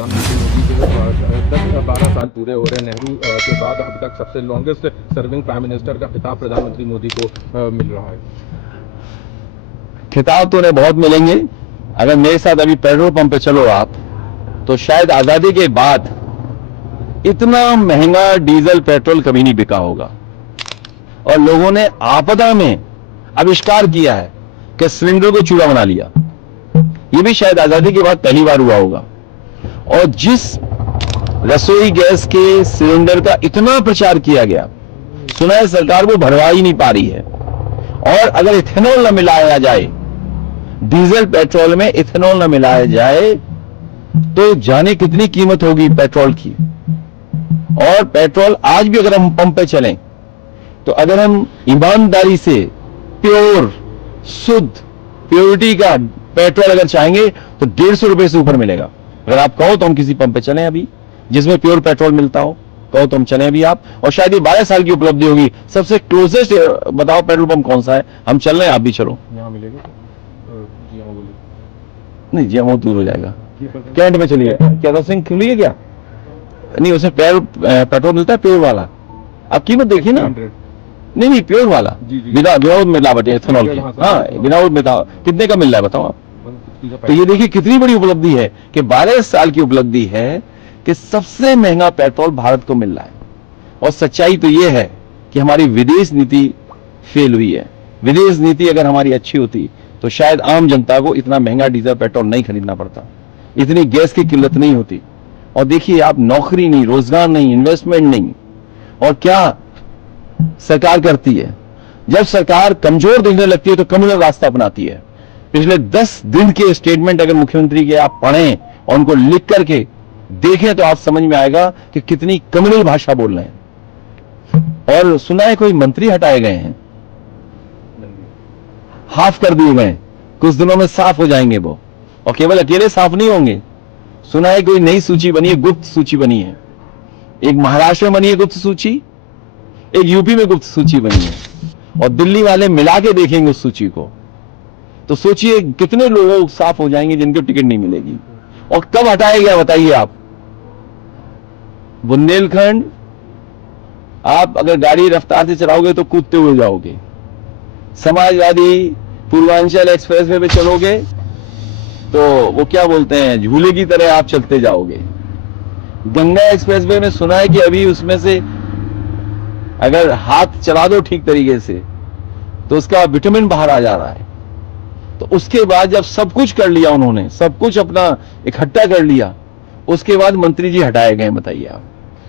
प्रधानमंत्री मोदी के 10-12 साल पूरे हो रहे हैं। नेहरू के बाद अब तक सबसे लॉन्गेस्ट सर्विंग प्राइम मिनिस्टर का खिताब प्रधानमंत्री मोदी को मिल रहा है। खिताब तो उन्हें बहुत मिलेंगे। अगर मेरे साथ अभी पेट्रोल पंप पे चलो आप, तो शायद आजादी के बाद इतना महंगा डीजल पेट्रोल कभी नहीं बिका होगा। और लोगों ने आपदा में आविष्कार किया है कि सिलेंडर को चूल्हा बना लिया। ये भी शायद आजादी के बाद पहली बार हुआ होगा। और जिस रसोई गैस के सिलेंडर का इतना प्रचार किया गया, सुना है सरकार वो भरवा ही नहीं पा रही है। और अगर इथेनॉल न मिलाया जाए, डीजल पेट्रोल में इथेनॉल न मिलाया जाए, तो जाने कितनी कीमत होगी पेट्रोल की। और पेट्रोल आज भी अगर हम पंप पे चलें, तो अगर हम ईमानदारी से प्योर शुद्ध प्योरिटी का पेट्रोल अगर चाहेंगे तो 150 रुपए से ऊपर मिलेगा। अगर आप कहो तो हम किसी पंप पे चलें अभी जिसमें प्योर पेट्रोल मिलता हो, कहो तो हम चलें अभी आप। और शायद ये 12 साल की उपलब्धि होगी। सबसे क्लोजेस्ट बताओ पेट्रोल पंप कौन सा है? हम चल रहे हैं, आप भी चलो। यहाँ मिलेगा नहीं जी, बहुत दूर हो जाएगा। कैंट में चलिए। क्या सिंह खुली है क्या? नहीं, उसमें पेट्रोल मिलता है प्योर वाला। आप कीमत देखिए ना। नहीं प्योर वाला, विदाउट मिलावट इथेनॉल की। हाँ, विदाउट मिलावट कितने का मिल रहा है बताओ आप? तो ये देखिए कितनी बड़ी उपलब्धि है कि 12 साल की उपलब्धि है कि सबसे महंगा पेट्रोल भारत को मिल रहा है। और सच्चाई तो ये है कि हमारी विदेश नीति फेल हुई है। विदेश नीति अगर हमारी अच्छी होती तो शायद आम जनता को इतना महंगा डीजल पेट्रोल नहीं खरीदना पड़ता, इतनी गैस की किल्लत नहीं होती। और देखिए आप, नौकरी नहीं, रोजगार नहीं, इन्वेस्टमेंट नहीं। और क्या सरकार करती है? जब सरकार कमजोर दिखने लगती है तो कम्युनल रास्ता अपनाती है। पिछले 10 दिन के स्टेटमेंट अगर मुख्यमंत्री के आप पढ़ें और उनको लिख करके देखें तो आप समझ में आएगा कि कितनी कम्युनल भाषा बोल रहे हैं। और सुना है कोई मंत्री हटाए गए हैं, हाफ कर दिए गए, कुछ दिनों में साफ हो जाएंगे वो। और केवल अकेले साफ नहीं होंगे, सुना है कोई नई सूची बनी है, गुप्त सूची बनी है। एक महाराष्ट्र में बनी है गुप्त सूची, एक यूपी में गुप्त सूची बनी है। और दिल्ली वाले मिला के देखेंगे उस सूची को, तो सोचिए कितने लोग साफ हो जाएंगे जिनको टिकट नहीं मिलेगी। और कब हटाया गया बताइए आप? बुंदेलखंड आप अगर गाड़ी रफ्तार से चलाओगे तो कूदते हुए जाओगे। समाजवादी पूर्वांचल एक्सप्रेसवे पे चलोगे तो वो क्या बोलते हैं, झूले की तरह आप चलते जाओगे। गंगा एक्सप्रेसवे में सुना है कि अभी उसमें से अगर हाथ चला दो ठीक तरीके से तो उसका विटामिन बाहर आ जा रहा है। तो उसके बाद जब सब कुछ कर लिया उन्होंने, सब कुछ अपना इकट्ठा कर लिया, उसके बाद मंत्री जी हटाए गए। बताइए आप,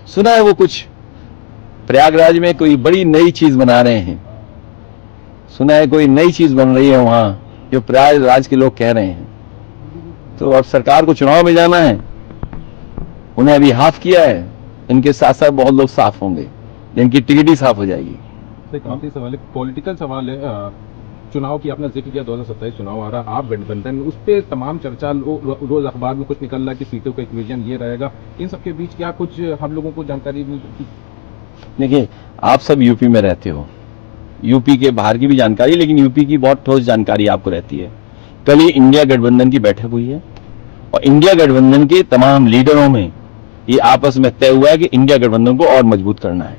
सुना है वो कुछ प्रयागराज में कोई बड़ी नई चीज बना रहे हैं, सुना है कोई नई चीज बन रही है वहां, जो प्रयागराज के लोग कह रहे हैं। तो अब सरकार को चुनाव में जाना है, उन्हें अभी हाफ किया है, इनके साथ साथ बहुत लोग साफ होंगे, जिनकी टिकट ही साफ हो जाएगी। काफी सवाल है, पॉलिटिकल सवाल है। चुनाव की आपने जिक्र किया, 2027 चुनाव आ रहा, आप गठबंधन, उस पर तमाम चर्चा रोज अखबार में कुछ निकल रहा है कि सीटों का इक्वेशन ये रहेगा। इन सबके बीच क्या कुछ हम लोगों को जानकारी मिली? देखिए आप सब यूपी में रहते हो, यूपी के बाहर की भी जानकारी, लेकिन यूपी की बहुत ठोस जानकारी आपको रहती है। कल ही इंडिया गठबंधन की बैठक हुई है और इंडिया गठबंधन के तमाम लीडरों में ये आपस में तय हुआ है कि इंडिया गठबंधन को और मजबूत करना है।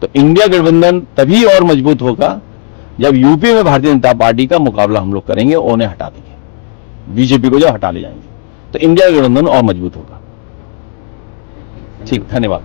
तो इंडिया गठबंधन तभी और मजबूत होगा जब यूपी में भारतीय जनता पार्टी का मुकाबला हम लोग करेंगे और उन्हें हटा देंगे, बीजेपी को जब हटा ले जाएंगे तो इंडिया गठबंधन और मजबूत होगा। ठीक, धन्यवाद।